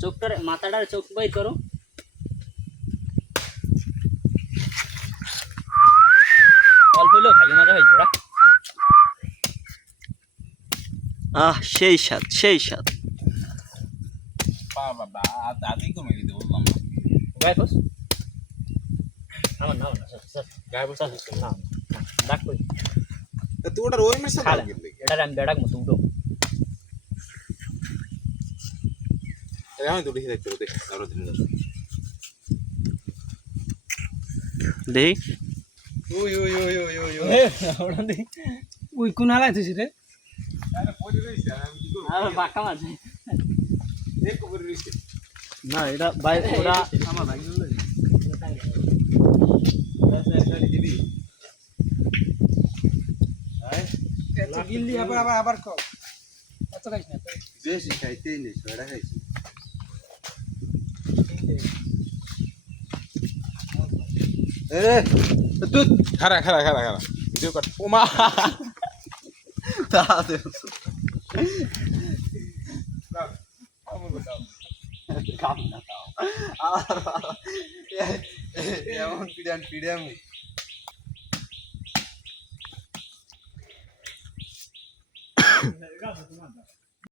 চোখটার মাথাটার চোখ বই করো। অল্প হইলেও খালি মজা হয়েছে ওরা। সেই স্বাদ সেই স্বাদ। বাবা দাদি কমে দিতে বললাম না। গায়ে ফোস আমার নাও না স্যার গায়ে বসে না ডাক কই তুই ওটা ওই মেশে খালা এটা আমি বেড়াক মতো উঠো। আমি তো দেখি দেখতে দেখ তারপরে দিন দেই ওই ওই ওই ওই ওই ওটা দি ওই কোন হালাই তুই রে? আরে পড়ে রইছে আমি কি করব? আর বাঁকা মাছ এক করে রইছে না এটা ভাই ওরা আমার ভাই গেল গাড়ি দিবি আয় এত গিল্লি আবার আবার আবার কর। এত খাইছ না বেশি খাইতেই নেই ছড়া খাইছি এ তুই খারা খারা খারা খারা ভিডিও কর ওমা কাম না তাও এমন পিড়ান পিড়ামি